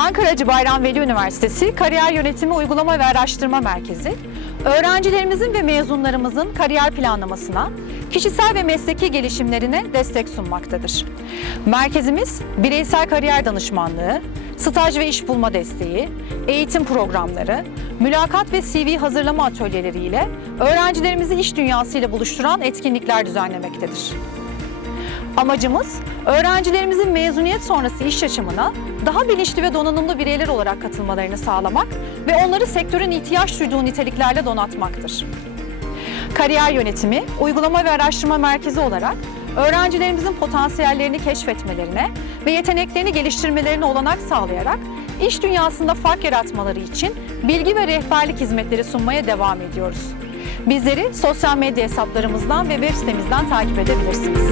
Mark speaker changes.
Speaker 1: Ankara Bayram Veli Üniversitesi Kariyer Yönetimi Uygulama ve Araştırma Merkezi, öğrencilerimizin ve mezunlarımızın kariyer planlamasına, kişisel ve mesleki gelişimlerine destek sunmaktadır. Merkezimiz bireysel kariyer danışmanlığı, staj ve iş bulma desteği, eğitim programları, mülakat ve CV hazırlama atölyeleriyle öğrencilerimizi iş dünyasıyla buluşturan etkinlikler düzenlemektedir. Amacımız öğrencilerimizin mezuniyet sonrası iş yaşamına daha bilinçli ve donanımlı bireyler olarak katılmalarını sağlamak ve onları sektörün ihtiyaç duyduğu niteliklerle donatmaktır. Kariyer yönetimi, uygulama ve araştırma merkezi olarak öğrencilerimizin potansiyellerini keşfetmelerine ve yeteneklerini geliştirmelerine olanak sağlayarak iş dünyasında fark yaratmaları için bilgi ve rehberlik hizmetleri sunmaya devam ediyoruz. Bizleri sosyal medya hesaplarımızdan ve web sitemizden takip edebilirsiniz.